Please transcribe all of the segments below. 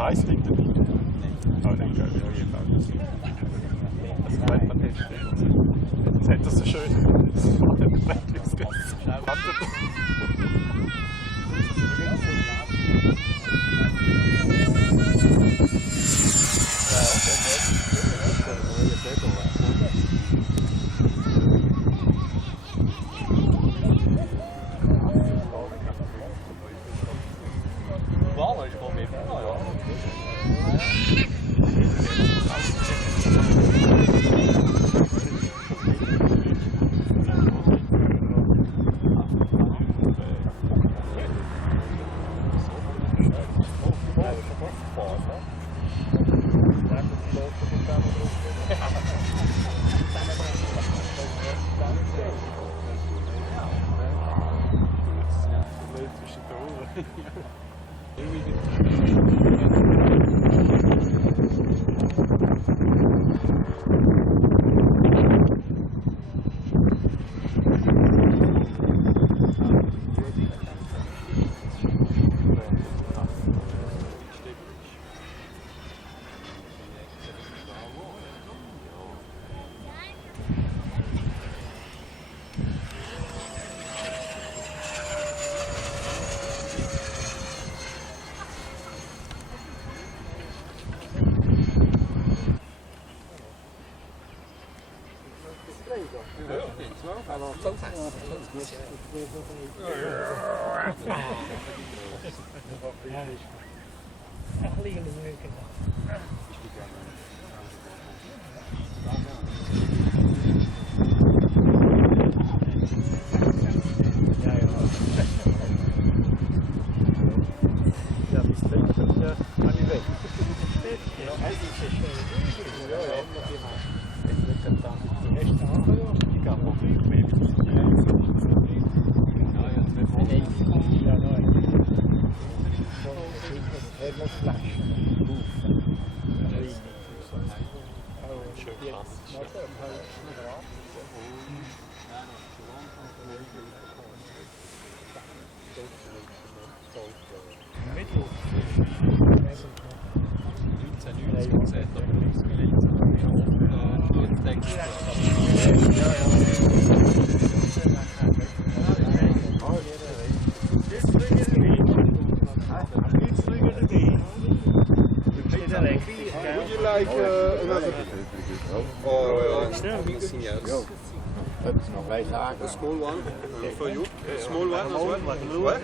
Heiß liegt er nicht. Aber dann gehen wir jeden Fall. Das Kleidpaket steht. Jetzt hat er so schön. Das war der Bewegungsgrenze. A small one for you. A small one as well. What?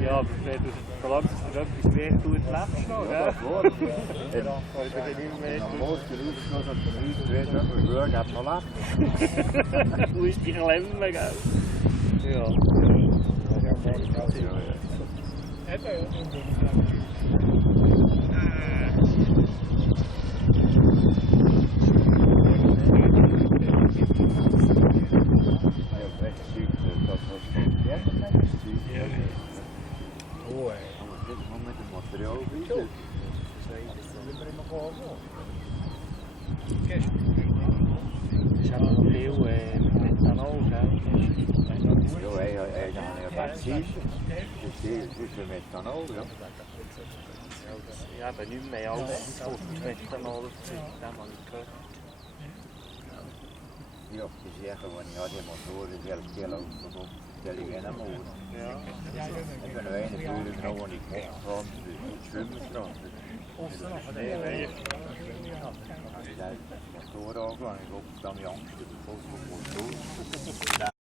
Ja, aber wenn du verlangst, dass dir etwas weh tut, lebst du noch, gell? Du bist dich lemmen, gell? Ja. Ich habe noch viel Methanol, ja, aber nicht mehr als Methanol, das habe ich gehört. Ja, die zeggen van ja, die motoren die lopen op de liggen motor. Ja. Ik ben er natuurlijk nog niet van het zwemmen strand. Nee, motoren ook, ik hoop dat die angst